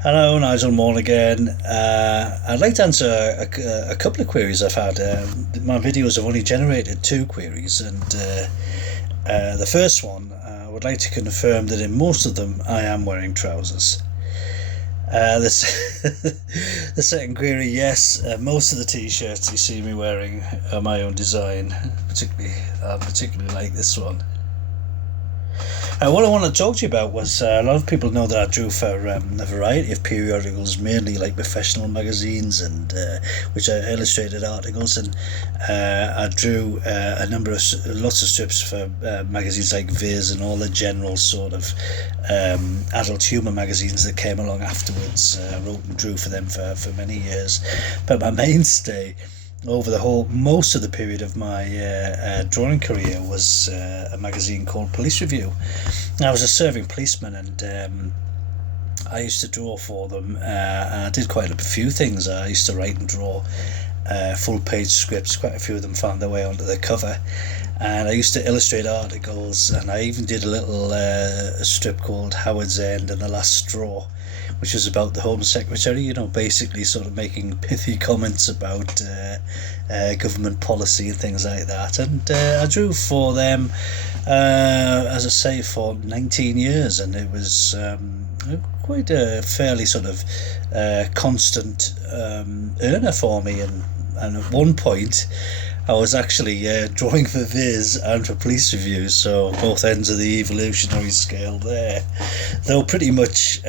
Hello, Nigel Maughan again. I'd like to answer a couple of queries I've had. My videos have only generated two queries, and the first one, I would like to confirm that in most of them I am wearing trousers. This, the second query, yes, most of the t-shirts you see me wearing are my own design. Particularly like this one. What I want to talk to you about was a lot of people know that I drew for a variety of periodicals, mainly like professional magazines and which are illustrated articles, and I drew lots of strips for magazines like Viz and all the general sort of adult humour magazines that came along afterwards. I wrote and drew for them for many years, but my mainstay over most of the period of my drawing career was a magazine called Police Review. I was a serving policeman, and I used to draw for them. I did quite a few things. I used to write and draw full page scripts. Quite a few of them found their way onto the cover, and I used to illustrate articles, and I even did a little strip called Howard's End and the Last Straw, which was about the Home Secretary, basically sort of making pithy comments about government policy and things like that. And I drew for them, as I say, for 19 years, and it was quite a fairly sort of constant earner for me. And at one point, I was actually drawing for Viz and for Police Review, so both ends of the evolutionary scale there. Though pretty much,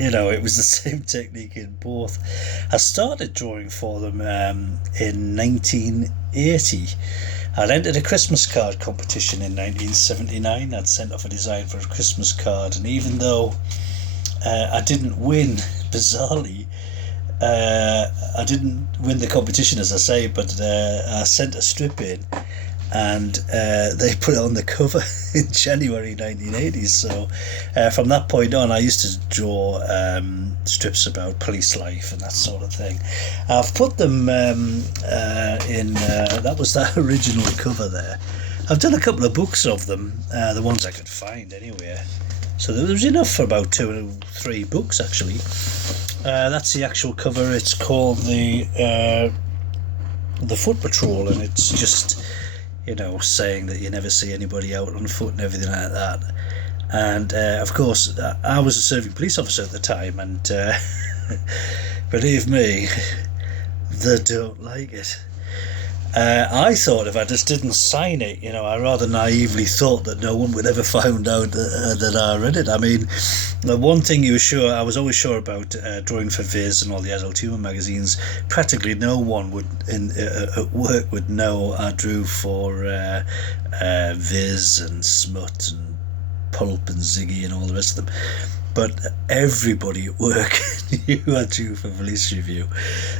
it was the same technique in both. I started drawing for them in 1980. I'd entered a Christmas card competition in 1979. I'd sent off a design for a Christmas card, and even though I didn't win, bizarrely, I didn't win the competition, as I say, but I sent a strip in, and they put it on the cover in January 1980. So from that point on, I used to draw strips about police life and that sort of thing. I've put them in that was that original cover there. I've done a couple of books of them, the ones I could find anywhere, so there was enough for about 2 or 3 books actually. That's the actual cover. It's called the Foot Patrol, and it's just saying that you never see anybody out on foot and everything like that. And of course, I was a serving police officer at the time, and believe me, they don't like it. I thought if I just didn't sign it, I rather naively thought that no one would ever find out that I read it. I mean, the one thing I was always sure about drawing for Viz and all the adult humour magazines, practically no one would at work would know I drew for Viz and Smut and Pulp and Ziggy and all the rest of them. But everybody at work knew I drew for Police Review.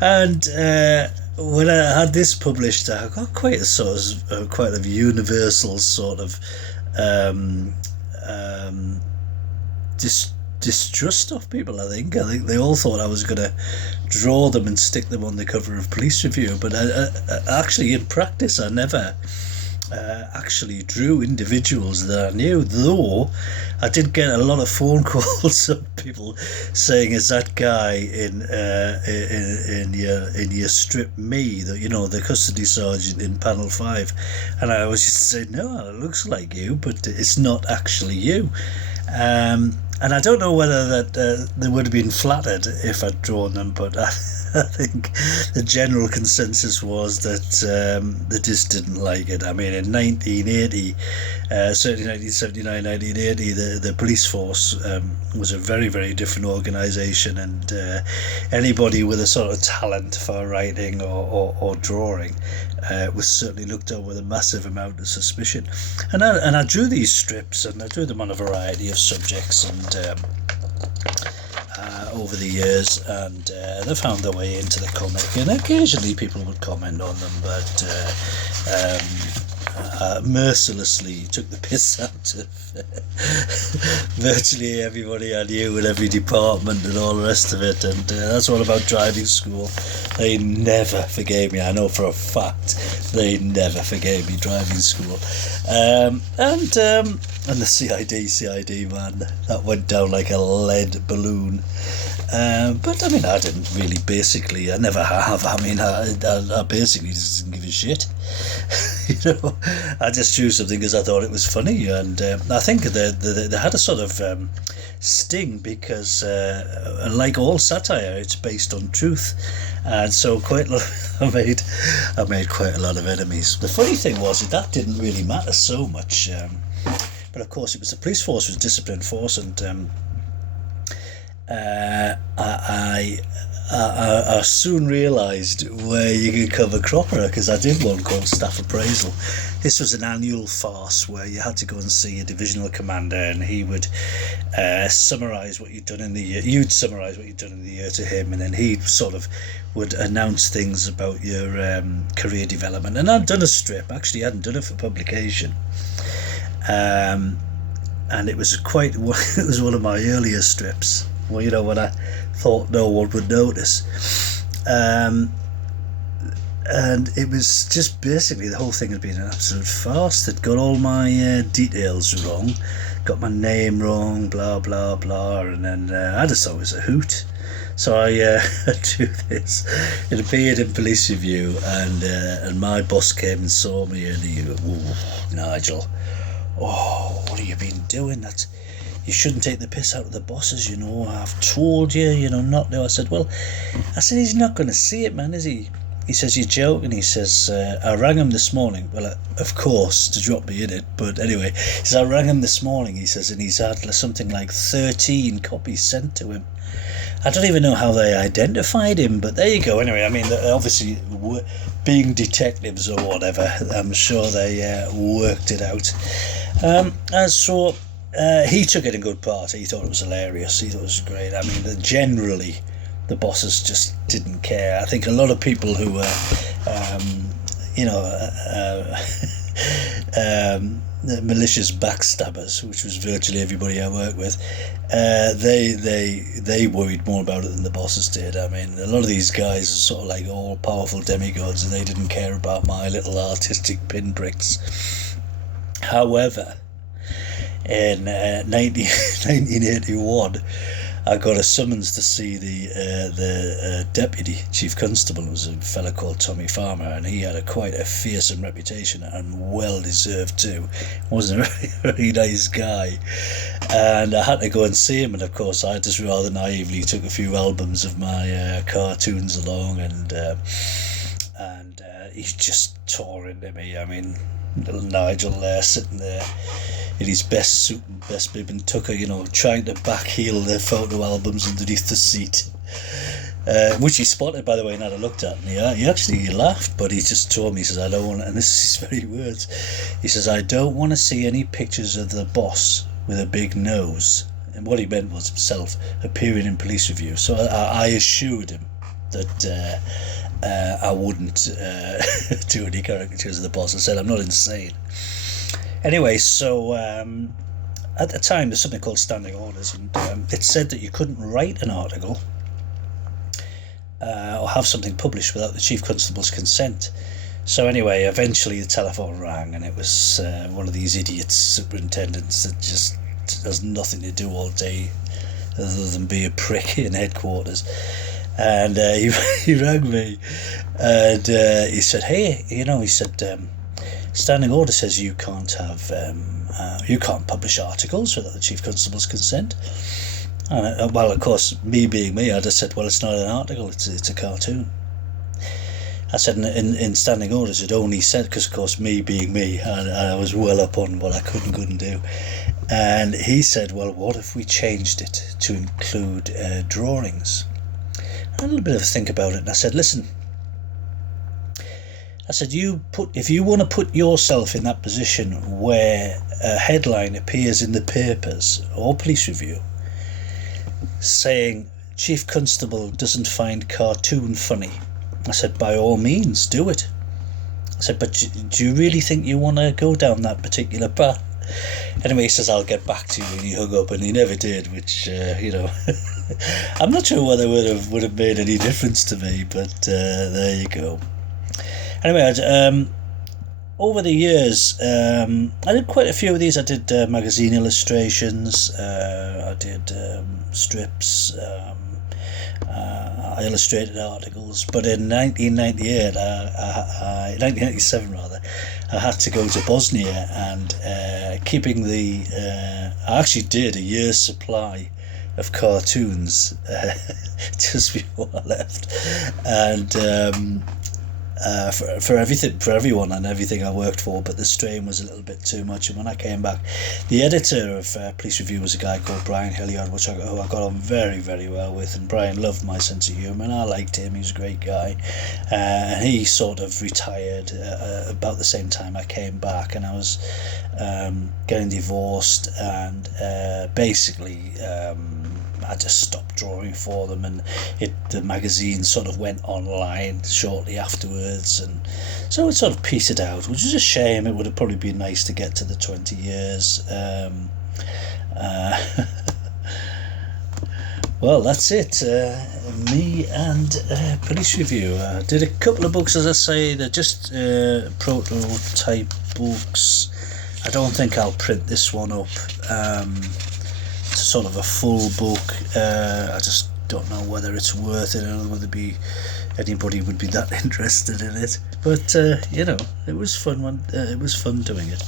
And when I had this published, I got quite a universal sort of distrust of people. I think they all thought I was going to draw them and stick them on the cover of Police Review. But actually, in practice, I never actually drew individuals that I knew, though I did get a lot of phone calls of people saying, "Is that guy in your strip me? The custody sergeant in panel 5?" And I always just say, "No, it looks like you, but it's not actually you." And I don't know whether that they would have been flattered if I'd drawn them, but I think the general consensus was that they just didn't like it. I mean, in 1980, certainly 1979, 1980, the police force was a very, very different organisation, and anybody with a sort of talent for writing or drawing was certainly looked on with a massive amount of suspicion. And I drew these strips, and I drew them on a variety of subjects, and over the years, and they found their way into the comic, and occasionally people would comment on them, but mercilessly took the piss out of virtually everybody I knew in every department and all the rest of it. And that's all about driving school. They never forgave me. I know for a fact they never forgave me driving school. And And the CID man, that went down like a lead balloon. But I mean, I didn't really. Basically, I never have. I mean, I basically just didn't give a shit. I just drew something because I thought it was funny, and I think they had a sort of sting because, like all satire, it's based on truth, and so I made quite a lot of enemies. The funny thing was that didn't really matter so much. But of course, it was the police force, was a disciplined force, and I soon realised where you could cover cropper, because I did one called Staff Appraisal. This was an annual farce where you had to go and see a divisional commander, and he would summarise what you'd done in the year. You'd summarise what you'd done in the year to him, and then he sort of would announce things about your career development. And I'd done a strip. Actually, I hadn't done it for publication. And it was it was one of my earlier strips, well, when I thought no one would notice, and it was just basically the whole thing had been an absolute farce. That got all my details wrong, got my name wrong, blah blah blah, and then I just thought it was a hoot. So I do this. It appeared in Police Review, and my boss came and saw me, and he went, "Ooh, Nigel, oh, what have you been doing? You shouldn't take the piss out of the bosses, I've told you, not to." I said, he's not going to see it, man, is he? He says, "You're joking." He says, "I rang him this morning." Well, of course, to drop me in it, but anyway, he says, "I rang him this morning," he says, "and he's had something like 13 copies sent to him." I don't even know how they identified him, but there you go. Anyway, I mean, obviously, being detectives or whatever, I'm sure they worked it out. So he took it in good part. He thought it was hilarious. He thought it was great. I mean, generally, the bosses just didn't care. I think a lot of people who were, malicious backstabbers, which was virtually everybody I worked with, they worried more about it than the bosses did. I mean, a lot of these guys are sort of like all powerful demigods, and they didn't care about my little artistic pinpricks. However, in 1981, I got a summons to see the deputy chief constable. It was a fella called Tommy Farmer, and he had quite a fearsome reputation, and well deserved too. Wasn't a very, very nice guy, and I had to go and see him. And of course, I just rather naively took a few albums of my cartoons along, and he just tore into me. I mean, little Nigel there sitting there in his best suit and best bib and tucker, trying to backheel the photo albums underneath the seat, which he spotted, by the way, and had a looked at. And he actually laughed, but he just told me, he says, "I don't want," and this is his very words, he says, "I don't want to see any pictures of the boss with a big nose." And what he meant was himself appearing in Police Review. So I assured him that I wouldn't do any caricatures of the boss. I said, "I'm not insane." Anyway, so at the time, there's something called standing orders, and it said that you couldn't write an article or have something published without the chief constable's consent. So anyway, eventually the telephone rang, and it was one of these idiots superintendents that just has nothing to do all day other than be a prick in headquarters. And he rang me, and he said, "Hey, he said, standing order says you can't publish articles without the chief constable's consent." And well, of course, me being me, I just said, "Well, it's not an article; it's a cartoon." I said, in standing orders, it only said, because of course, me being me, I was well up on what I couldn't do. And he said, "Well, what if we changed it to include drawings?" I had a little bit of a think about it, and I said, "Listen," I said, if you want to put yourself in that position where a headline appears in the papers or Police Review saying Chief Constable doesn't find cartoon funny, I said, by all means, do it. I said, but do you really think you want to go down that particular path? Anyway, he says, "I'll get back to you," and he hung up, and he never did, which, I'm not sure whether it would have made any difference to me, but there you go. Anyway, over the years, I did quite a few of these. I did magazine illustrations, I did strips, I illustrated articles. But in 1998, 1997 rather, I had to go to Bosnia, and keeping the I actually did a year's supply of cartoons just before I left, and for everyone and everything I worked for, but the strain was a little bit too much. And when I came back, the editor of Police Review was a guy called Brian Hilliard, who I got on very, very well with, and Brian loved my sense of humour, and I liked him. He was a great guy, and he sort of retired about the same time I came back, and I was getting divorced, and basically I just stopped drawing for them, and the magazine sort of went online shortly afterwards, and so it sort of petered out, which is a shame. It would have probably been nice to get to the 20 years. Well, that's it. Me and Police Review. Did a couple of books, as I say. They're just prototype books. I don't think I'll print this one up. It's sort of a full book. I just don't know whether it's worth it, or whether anybody would be that interested in it. But it was fun. It was fun doing it.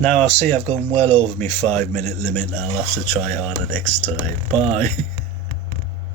Now I see I've gone well over my 5-minute limit. I'll have to try harder next time. Bye.